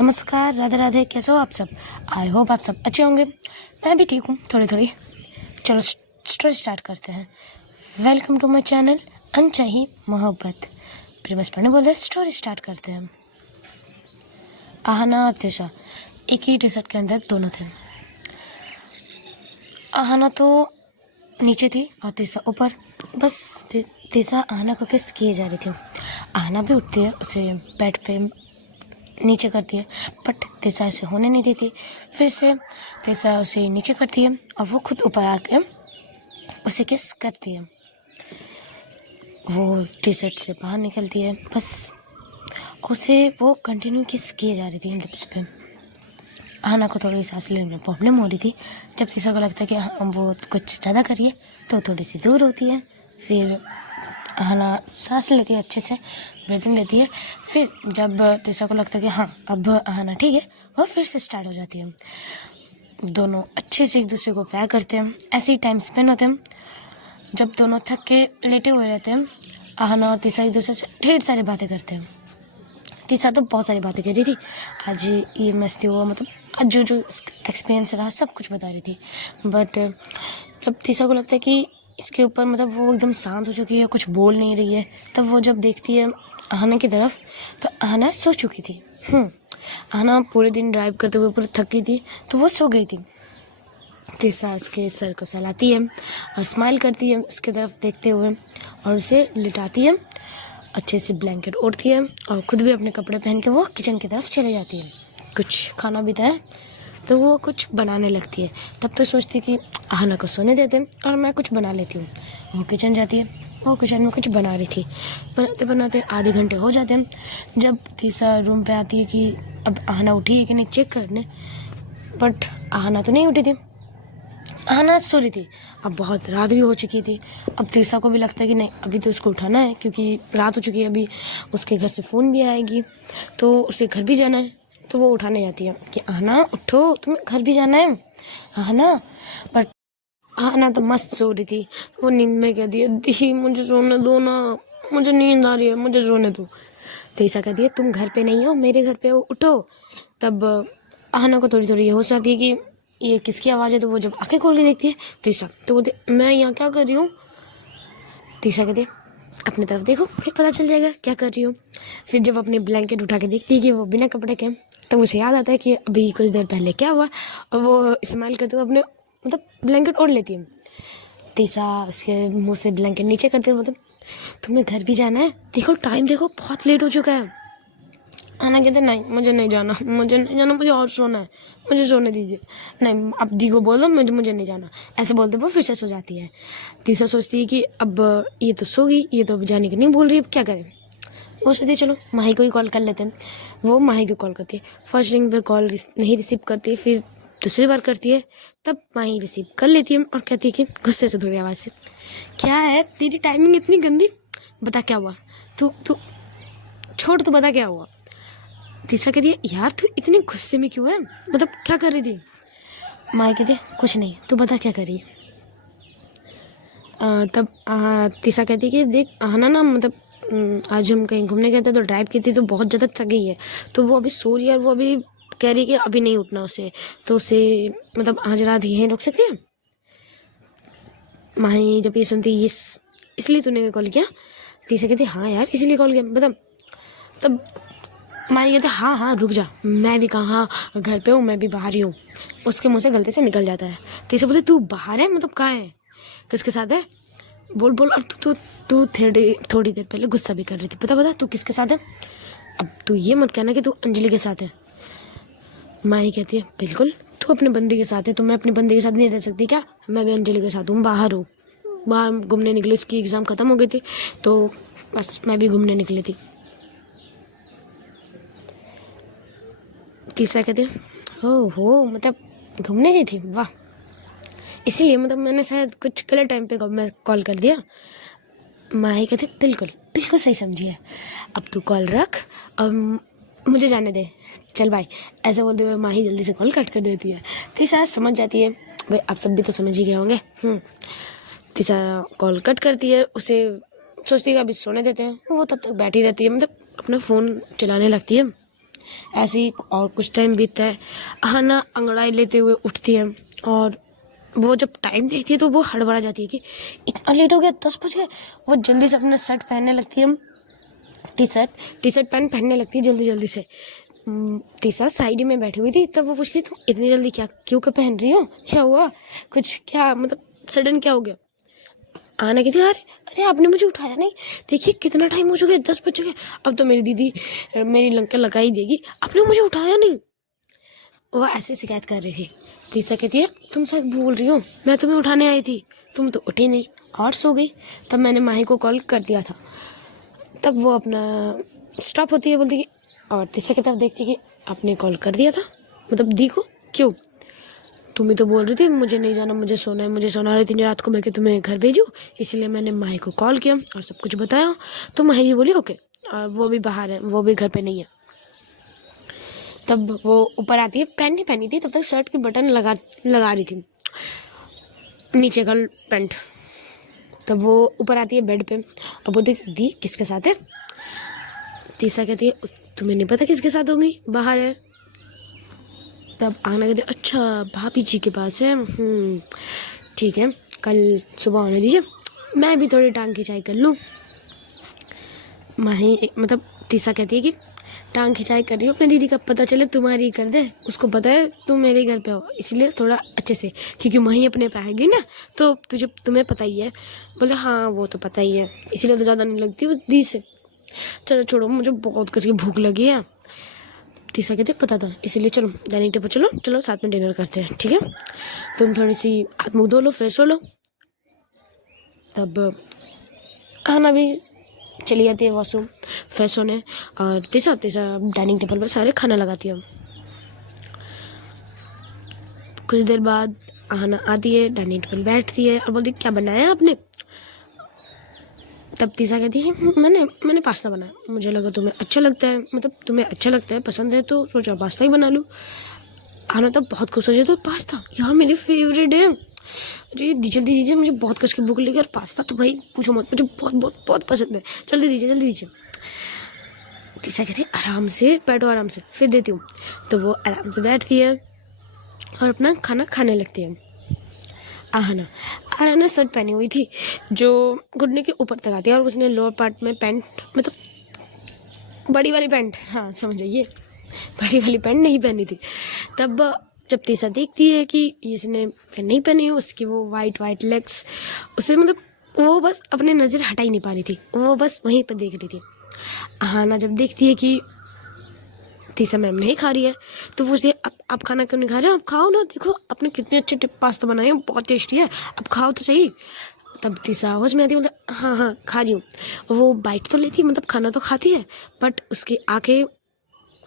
नमस्कार, राधे राधे। कैसे हो आप सब? आई होप आप सब अच्छे होंगे। मैं भी ठीक हूँ, थोड़ी थोड़ी। चलो स्टोरी स्टार्ट करते हैं। वेलकम टू माय चैनल अनचाही मोहब्बत। प्रेमस पढ़ने बोलते स्टोरी स्टार्ट करते हैं। आहना और तिशा एक ही टी शर्ट के अंदर दोनों थे। आहना तो नीचे थी और तिशा ऊपर। बस तिशा आहना को किस किए जा रही थी। आहना भी उठती है, उसे बेड पे नीचे करती है, बट तिशा इसे होने नहीं देती। फिर से तिशा उसे नीचे करती है और वो खुद ऊपर आके उसे किस करती है। वो टी शर्ट से बाहर निकलती है, बस उसे वो कंटिन्यू किस किए जा रही थी लिप्स पे। आहना को थोड़ी सांस लेने में प्रॉब्लम हो रही थी। जब तिशा को लगता है कि हाँ वो कुछ ज़्यादा करिए तो थोड़ी सी दूर होती है। फिर आहना सांस लेती है, अच्छे से ब्रीथिंग लेती है। फिर जब तिशा को लगता है कि हाँ अब आहना ठीक है, वो फिर से स्टार्ट हो जाती है। दोनों अच्छे से एक दूसरे को प्यार करते हैं। ऐसे ही टाइम स्पेंड होते हैं। जब दोनों थक के लेटे हुए रहते हैं, आहना और तिशा एक दूसरे से ढेर सारी बातें करते हैं। तिशा तो बहुत सारी बातें कर रही थी। आज ये मस्ती हुआ, मतलब आज जो एक्सपीरियंस रहा सब कुछ बता रही थी। बट जब तिशा को लगता है कि इसके ऊपर मतलब वो एकदम शांत हो चुकी है, कुछ बोल नहीं रही है, तब वो जब देखती है आहना की तरफ तो आहना सो चुकी थी। आहना पूरे दिन ड्राइव करते हुए पूरी थकी थी तो वो सो गई थी। तिशा उसके सर को सहलाती है और स्माइल करती है उसके तरफ देखते हुए और उसे लिटाती है, अच्छे से ब्लैंकेट ओढ़ती है और खुद भी अपने कपड़े पहन के वो किचन की तरफ चले जाती है। कुछ खाना भी था तो वो कुछ बनाने लगती है। तब तो सोचती कि आहना को सोने देते हैं और मैं कुछ बना लेती हूँ। वो किचन जाती है, वो किचन में कुछ बना रही थी। बनाते बनाते आधे घंटे हो जाते हैं। जब तिशा रूम पे आती है कि अब आहना उठी है कि नहीं चेक करने, बट आहना तो नहीं उठी थी। आहना सो रही थी। अब बहुत रात भी हो चुकी थी। अब तिशा को भी लगता है कि नहीं अभी तो उसको उठाना है क्योंकि रात हो चुकी है। अभी उसके घर से फ़ोन भी आएगी तो उसे घर भी जाना है। तो वो उठाने जाती है कि आहना उठो, तुम्हें घर भी जाना है आहना। बट आहना तो मस्त सो रही थी। वो नींद में कहती है दी मुझे सोने दो ना, मुझे नींद आ रही है, मुझे सोने दो। तिशा कहती है तुम घर पे नहीं हो, मेरे घर पे हो, उठो। तब आहना को थोड़ी थोड़ी ये होश आती है कि ये किसकी आवाज़ है। तो वो जब आंखें खोल के देखती है तिशा, तो बोलती मैं यहाँ क्या कर रही हूँ। तिशा कहती है अपनी तरफ देखो फिर पता चल जाएगा क्या कर रही हूँ। फिर जब अपनी ब्लैंकेट उठा के देखती है कि वो बिना कपड़े के, तब उसे याद आता है कि अभी कुछ देर पहले क्या हुआ। और वो स्माइल करते हुए अपने मतलब ब्लैंकेट ओढ़ लेती है। तिशा उसके मुँह से ब्लैंकेट नीचे करते हुए मतलब तुम्हें घर भी जाना है, देखो टाइम देखो बहुत लेट हो चुका है। आहना कहते नहीं मुझे नहीं जाना, मुझे नहीं जाना, मुझे और सोना है, मुझे सोने दीजिए। नहीं आप दी को बोल दो मुझे नहीं जाना। ऐसे बोलते वो फिर से सो जाती है। तिशा सोचती है कि अब ये तो सो गई, ये तो अब जाने की नहीं बोल रही, अब क्या करें। वो सोचती है चलो माही को ही कॉल कर लेते हैं। वो माही को कॉल करती है। फर्स्ट रिंग पे कॉल नहीं रिसीव करती, फिर दूसरी बार करती है, तब माही रिसीव कर लेती है और कहती है कि गुस्से से थोड़ी आवाज़ से क्या है तेरी टाइमिंग इतनी गंदी, बता क्या हुआ, तू तू छोड़, तू बता क्या हुआ। तिशा कहती है यार तू इतने गुस्से में क्यों है, मतलब क्या कर रही थी। माँ कहती है कुछ नहीं, तू बता क्या कर रही है। तब तिशा कहती है कि देख आहना ना मतलब आज हम कहीं घूमने गए थे तो ड्राइव की थी तो बहुत ज़्यादा थक गई है, तो वो अभी सो रही है और वो अभी कह रही है कि अभी नहीं उठना उसे, तो उसे मतलब आज रात यहीं रुक सकते हैं। माही जब ये सुनती है इसलिए तूने कॉल किया। तिशा कहती है हाँ यार इसलिए कॉल किया बता। तब माही कहते हाँ हाँ रुक जा, मैं भी कहाँ घर पे हूँ, मैं भी बाहर ही हूँ। उसके मुँह से गलती से निकल जाता है। तिशा बोलती तू बाहर है, मतलब कहाँ है, किसके साथ है, बोल बोल। और तू तू थोड़ी देर पहले गुस्सा भी कर रही थी, बता तू किसके साथ है। अब तू ये मत कहना कि तू अंजलि के साथ है। माही कहती है बिल्कुल तू अपने बंदी के साथ है, तो मैं अपनी बंदी के साथ नहीं रह सकती क्या, मैं भी अंजलि के साथ हूँ, बाहर हूँ, बाहर घूमने निकली, उसकी एग्ज़ाम ख़त्म हो गई थी तो बस मैं भी घूमने निकली थी। तीसरा कहते हो मतलब घूमने गई थी, वाह, इसीलिए मतलब मैंने शायद कुछ गलत टाइम पे मैं कॉल कर दिया। माही कहते बिल्कुल बिल्कुल सही समझी है, अब तू कॉल रख और मुझे जाने दे, चल बाय। ऐसे बोलते हुए माही जल्दी से कॉल कट कर देती है। तीसरा समझ जाती है, भाई आप सब भी तो समझ ही गए होंगे। तीसरा कॉल कट करती है, उसे सोचती है अभी सोने देते हैं। वो तब तक बैठी रहती है, मतलब अपना फ़ोन चलाने लगती है। ऐसे ही और कुछ टाइम बीतता है। अहाना अंगड़ाई लेते हुए उठती है और वो जब टाइम देखती है तो वो हड़बड़ा जाती है कि इतना लेट हो गया, 10 बज गए। वो जल्दी से अपना शर्ट पहनने लगती है, टी शर्ट पैंट पहनने लगती है जल्दी जल्दी से। तीसा साइड में बैठी हुई थी, तब वो पूछती तुम इतनी जल्दी क्यों पहन रही हो, क्या हुआ, कुछ क्या मतलब सडन क्या हो गया। आना कहती अरे अरे आपने मुझे उठाया नहीं, देखिए कितना टाइम हो चुका है, 10 बज चुके, अब तो मेरी दीदी मेरी लंका लगा ही देगी, आपने मुझे उठाया नहीं। वो ऐसे शिकायत कर रही थी। तीसा कहती है तुम सब भूल रही हो, मैं तुम्हें उठाने आई थी, तुम तो उठी नहीं और सो गई। तब मैंने माही को कॉल कर दिया था। तब वो अपना स्टॉप होती है, बोलती कि और तीसा की तरफ देखती कि आपने कॉल कर दिया था, मतलब दी को क्यों, तुम ही तो बोल रही थी मुझे नहीं जाना, मुझे सोना है, मुझे सोना रही थी रात को, मैं कि तुम्हें घर भेजूँ, इसलिए मैंने माही को कॉल किया और सब कुछ बताया। तो माही जी बोली ओके, और वो भी बाहर है, वो भी घर पे नहीं है। तब वो ऊपर आती है, पैंट नहीं पहनी थी तब तक, शर्ट की बटन लगा रही थी, नीचे का पैंट। तब वो ऊपर आती है बेड पे और बोलती दी किसके साथ है। तीसा कहती है तुम्हें नहीं पता किसके साथ होंगी, बाहर है। तब आना कहती अच्छा भाभी जी के पास है, ठीक है, कल सुबह आने दीजिए, मैं भी थोड़ी टांग खिंचाई कर लूँ। माही मतलब तीसा कहती है कि टांग खिंचाई कर रही हो अपनी दीदी का पता चले तुम्हारी कर दे, उसको पता है तुम मेरे घर पे हो, इसलिए थोड़ा अच्छे से, क्योंकि माही अपने पे आएगी ना तो तुम्हें पता ही है। बोले हाँ वो तो पता ही है, इसीलिए तो ज़्यादा नहीं लगती वो दी से। चलो छोड़ो, मुझे बहुत कस की भूख लगी है। तीसरा कहते पता था, इसीलिए चलो डाइनिंग टेबल चलो साथ में डिनर करते हैं, ठीक है, तुम थोड़ी सी हाथ मुँह धो लो, फ्रेश हो लो। तब आना भी चली जाती है वॉशरूम फ्रेश होने, और तीसरा डाइनिंग टेबल पर सारे खाना लगाती है। कुछ देर बाद आना आती है, डाइनिंग टेबल बैठती है और बोलती क्या बनाया आपने। तब तीसा कहती है मैंने पास्ता बनाया, मुझे लगा तुम्हें अच्छा लगता है, मतलब तुम्हें अच्छा लगता है, पसंद है, तो सोचा पास्ता ही बना लूँ। आना तब बहुत खुश हो जाए, तो पास्ता यार मेरी फेवरेट है, अरे जल्दी दीजिए, मुझे बहुत कस की भूख लगी, और पास्ता तो भाई पूछो मत, मुझे बहुत बहुत बहुत पसंद है, जल्दी दीजिए। तीसा कहती है आराम से बैठो, आराम से, फिर देती हूँ। तो वो आराम से बैठती है और अपना खाना खाने लगती है। आहाना शर्ट पहनी हुई थी जो घुटने के ऊपर तक आती है, और उसने लोअर पार्ट में पैंट, मतलब बड़ी वाली पैंट, हाँ समझ जाइए, बड़ी वाली पैंट नहीं पहनी थी। तब जब तीसा देखती है कि इसने पैंट नहीं पहनी है, उसकी वो वाइट लेग्स, उसे मतलब वो बस अपने नज़र हटा ही नहीं पा रही थी, वो बस वहीं पर देख रही थी। आहाना जब देखती है कि तीसा मैम नहीं खा रही है तो पूछती है आप खाना क्यों नहीं खा रहे हो, आप खाओ ना, देखो आपने कितने अच्छे पास्ता बनाए हैं, बहुत टेस्टी है, आप खाओ तो सही। तब तीसा आवाज़ में आती है, मतलब हाँ खा रही हूँ। वो बाइट तो लेती, मतलब खाना तो खाती है, बट उसकी आंखें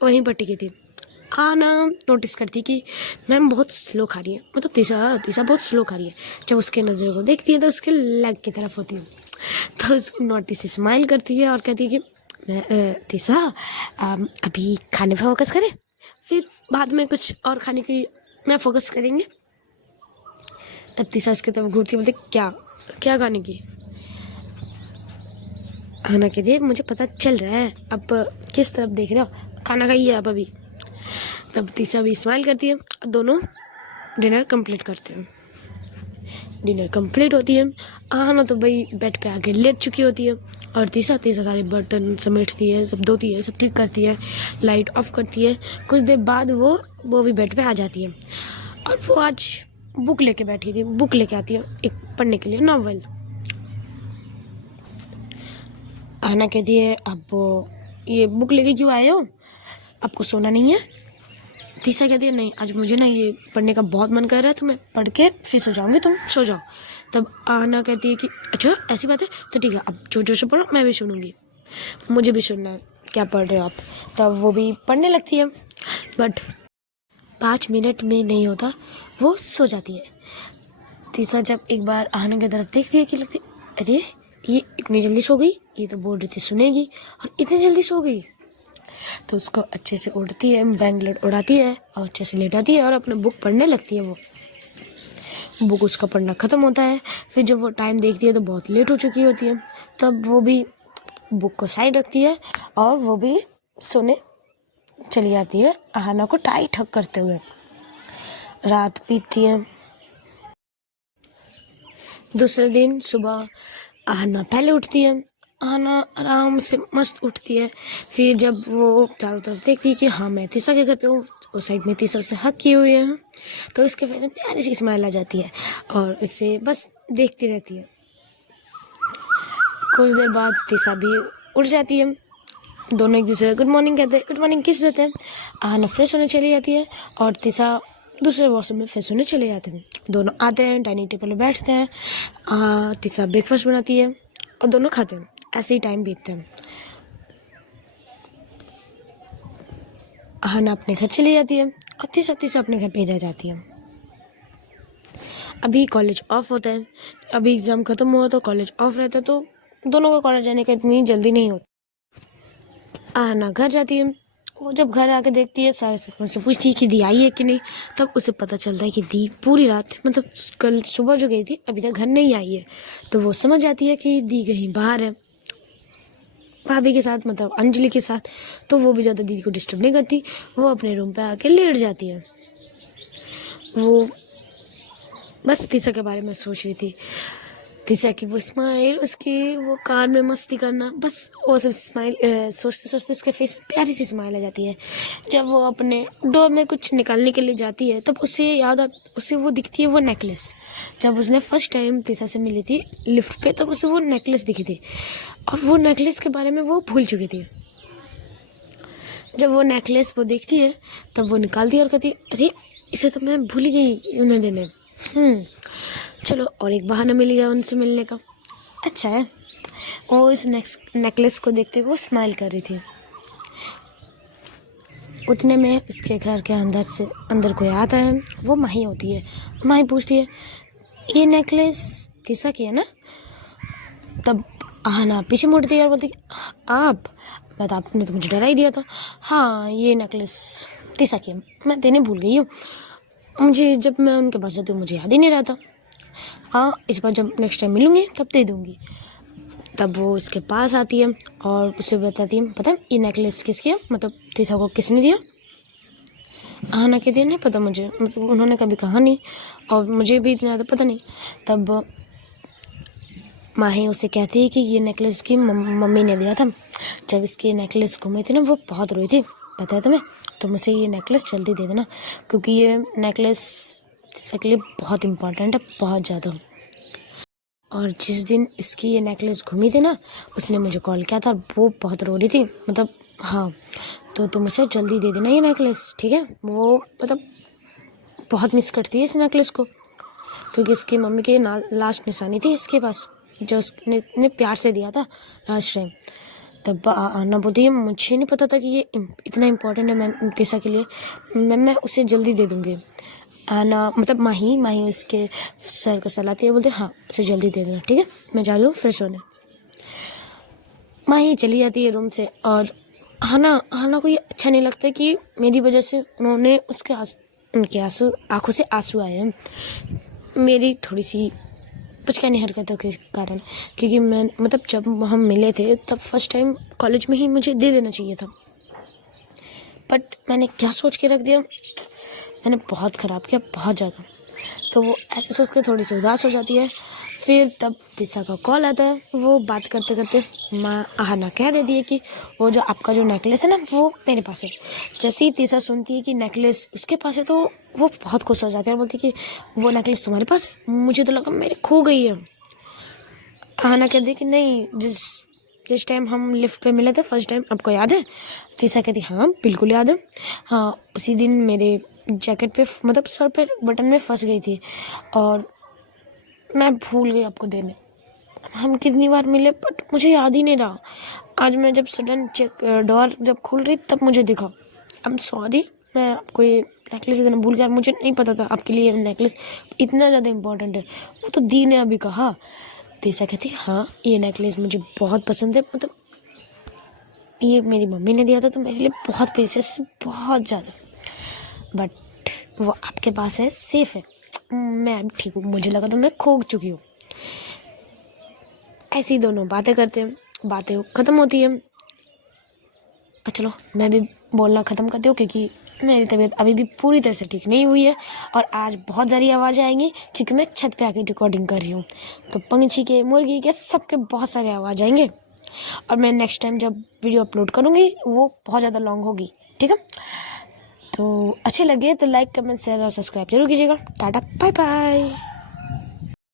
वहीं पर टिकी थी। आना नोटिस करती कि मैम बहुत स्लो खा रही है, मतलब तीसा बहुत स्लो खा रही है। जब उसके नज़र को देखती है तो उसके लेग की तरफ होती है, तो उसकी नोटिस से स्माइल करती है और कहती है कि तीसा अभी खाने पे फोकस करें, फिर बाद में कुछ और खाने की मैं फोकस करेंगे। तब तीसा उसकी तरफ घूरती, बोलते क्या खाने की। खाना के लिए मुझे पता चल रहा है, अब किस तरफ देख रहे हो, खाना खाइए आप अभी। तब तीसा भी स्माइल करती है, दोनों डिनर कंप्लीट करते हैं। डिनर कंप्लीट होती है, आना तो भाई बेड पे आके लेट चुकी होती है, और तीसा सारे बर्तन समेटती है, सब धोती है, सब ठीक करती है, लाइट ऑफ करती है। कुछ देर बाद वो भी बेड पे आ जाती है, और वो आज बुक लेके बैठी थी, बुक लेके आती है एक पढ़ने के लिए, नॉवल। आना कहती है अब ये बुक लेके क्यों आए हो, आपको सोना नहीं है। तीसा कहती है नहीं, आज मुझे ना ये पढ़ने का बहुत मन कर रहा है, तो मैं पढ़ के फिर सो जाऊँगी, तुम सो जाओ। तब आना कहती है कि अच्छा ऐसी बात है, तो ठीक है, अब जो से पढ़ो, मैं भी सुनूंगी, मुझे भी सुनना है क्या पढ़ रहे हो आप। तब वो भी पढ़ने लगती है, बट 5 मिनट में नहीं होता, वो सो जाती है। तीसरा जब एक बार आना की तरफ देखती है कि लगती अरे ये इतनी जल्दी सो गई, ये तो बोल रही थी सुनेगी, और इतनी जल्दी सो गई। तो उसको अच्छे से उड़ती है, बैंगलोर उड़ाती है और अच्छे से लेटाती है और अपने बुक पढ़ने लगती है। वो बुक उसका पढ़ना ख़त्म होता है, फिर जब वो टाइम देखती है तो बहुत लेट हो चुकी होती है। तब वो भी बुक को साइड रखती है और वो भी सोने चली जाती है आहना को टाइट हक करते हुए। रात बीतती है। दूसरे दिन सुबह आहना पहले उठती है। आहना आराम से मस्त उठती है। फिर जब वो चारों तरफ देखती है कि हाँ मैं तीसरा के घर पे हूँ, उस साइड में तीसरा से हक किए हुए हैं, तो उसके फेस में प्यारी सी स्माइल आ जाती है और इसे बस देखती रहती है। कुछ देर बाद तीसरा भी उठ जाती है। दोनों एक दूसरे गुड मॉर्निंग कहते हैं, गुड मॉर्निंग किस देते हैं। आहना फ्रेश होने चली जाती है और तीसरा दूसरे वॉशरूम में फ्रेश होने चले जाते हैं। दोनों आते हैं, डाइनिंग टेबल में बैठते हैं। तीसरा ब्रेकफास्ट बनाती है और दोनों खाते हैं। ऐसे ही टाइम बीतते हैं। आहना अपने घर चली जाती है और तीसरा अपने घर पे रह जाती है। अभी कॉलेज ऑफ होता है। अभी एग्ज़ाम ख़त्म हुआ तो कॉलेज ऑफ रहता है, तो दोनों को कॉलेज जाने का इतनी जल्दी नहीं होता। आहना घर जाती है। वो जब घर आके देखती है, सारे से उनसे पूछती है कि दी आई है कि नहीं। तब उसे पता चलता है कि दी पूरी रात मतलब कल सुबह जो गई थी अभी तक घर नहीं आई है। तो वो समझ जाती है कि दी कहीं बाहर है भाभी के साथ, मतलब अंजलि के साथ। तो वो भी ज़्यादा दीदी को डिस्टर्ब नहीं करती। वो अपने रूम पे आके लेट जाती है। वो बस तीसरा के बारे में सोच रही थी। तीसरा की वो स्माइल, उसकी वो कार में मस्ती करना, बस वो सब स्माइल सोचते सोचते उसके फेस में प्यारी सी स्माइल आ जाती है। जब वो अपने डोर में कुछ निकालने के लिए जाती है तब उसे वो दिखती है वो नेकलेस। जब उसने फर्स्ट टाइम तीसरा से मिली थी लिफ्ट पे, तब उसे वो नेकलेस दिखी थी और वो नेकलेस के बारे में वो भूल चुकी थी। जब वो नेकलेस वो देखती है तब वो निकालती है और कहती है अरे इसे तो मैं भूल ही गई उन्हें देने। चलो और एक बहाना मिल गया उनसे मिलने का। अच्छा है। वो इस नेकलेस को देखते हुए वो स्माइल कर रही थी। उतने में उसके घर के अंदर कोई आता है। वो माही होती है। माही पूछती है ये नेकलेस तीसरा की है ना। तब आहना पीछे मुड़ती है और बोलती आप, मैं तो आपने तो मुझे डरा ही दिया था। हाँ ये नेकलेस तीसरा की है, मैं देने भूल गई हूँ। मुझे जब मैं उनके पास जाती हूँ मुझे याद ही नहीं रहता। हाँ इस बार जब नेक्स्ट टाइम मिलूँगी तब दे दूँगी। तब वो उसके पास आती है और उसे बताती है पता है ये नेकलेस किसकी है, मतलब तीसरा को किसने दिया। आहना के दिया नहीं पता मुझे, मतलब उन्होंने कभी कहा नहीं और मुझे भी इतना ज़्यादा पता नहीं। तब माही उसे कहती है कि ये नेकलेस की मम्मी ने दिया था। जब इसकी नेकलेस घूमी थी ना वो बहुत रोई थी, पता है तुम्हें। तो मुझे ये नेकलेस जल्दी दे देना क्योंकि ये नेकलेस तीसरा के लिए बहुत इम्पोर्टेंट है, बहुत ज़्यादा। और जिस दिन इसकी ये नेकलेस घूमी थी ना उसने मुझे कॉल किया था और वो बहुत रो रही थी, मतलब हाँ। तो तुम उसे जल्दी दे देना ये नेकलेस, ठीक है। वो मतलब बहुत मिस करती है इस नेकलेस को क्योंकि इसकी मम्मी की लास्ट निशानी थी इसके पास जो उसने प्यार से दिया था लास्ट टाइम। तब आना बोलती है मुझे नहीं पता था कि ये इतना इम्पोर्टेंट है मैम तीसरा के लिए, मैं उसे जल्दी दे दूँगी। आना मतलब माही उसके सर को सलाती है, बोलते हाँ उसे जल्दी दे देना, ठीक है मैं जा रही हूँ फ्रेश होने। माही चली जाती है रूम से और आना को ये अच्छा नहीं लगता कि मेरी वजह से उन्होंने उनके आंखों से आंसू आए हैं मेरी थोड़ी सी बचकानी हरकतों के कारण। क्योंकि मैं मतलब जब हम मिले थे तब फर्स्ट टाइम कॉलेज में ही मुझे दे देना चाहिए था, बट मैंने क्या सोच के रख दिया, मैंने बहुत ख़राब किया, बहुत ज़्यादा। तो वो ऐसे सोच के थोड़ी सी उदास हो जाती है। फिर तब तीसरा का कॉल आता है। वो बात करते करते माँ आहना कह देती है कि वो जो आपका जो नेकलेस है ना वो मेरे पास है। जैसे ही तीसरा सुनती है कि नेकलेस उसके पास है तो वो बहुत खुश हो जाती है और बोलती है कि वो नेकलेस तुम्हारे पास है, मुझे तो लगा मेरे खो गई है। आहना कहती है कि नहीं, जिस टाइम हम लिफ्ट पे मिले थे फर्स्ट टाइम, आपको याद है। तीसरा कहती हाँ बिल्कुल याद है। हाँ उसी दिन मेरे जैकेट पे मतलब सर पे बटन में फंस गई थी और मैं भूल गई आपको देने। हम कितनी बार मिले बट मुझे याद ही नहीं रहा। आज मैं जब सडन डोर जब खुल रही तब मुझे दिखा। आई एम सॉरी, मैं आपको ये नेकलेस देना भूल गया, मुझे नहीं पता था आपके लिए ये नेकलेस इतना ज़्यादा इम्पोर्टेंट है। वो तो दी ने अभी कहा। तीसरा कहती हाँ ये नेकलेस मुझे बहुत पसंद है, मतलब ये मेरी मम्मी ने दिया था तो मेरे लिए बहुत प्रीशियस, बहुत ज़्यादा। बट वो आपके पास है, सेफ है, मैं ठीक हूँ, मुझे लगा तो मैं खो चुकी हूँ। ऐसी दोनों बातें करते हैं, बातें ख़त्म होती है। चलो मैं भी बोलना ख़त्म कर दूँ क्योंकि मेरी तबीयत अभी भी पूरी तरह से ठीक नहीं हुई है और आज बहुत सारी आवाज़ें आएंगी क्योंकि मैं छत पे आके रिकॉर्डिंग कर रही हूँ। तो पंछी के, मुर्गी के, सबके बहुत सारे आवाज़ आएंगे और मैं नेक्स्ट टाइम जब वीडियो अपलोड करूँगी वो बहुत ज़्यादा लॉन्ग होगी, ठीक है। तो अच्छे लगे तो लाइक, कमेंट, शेयर और सब्सक्राइब जरूर कीजिएगा। Tata, bye bye.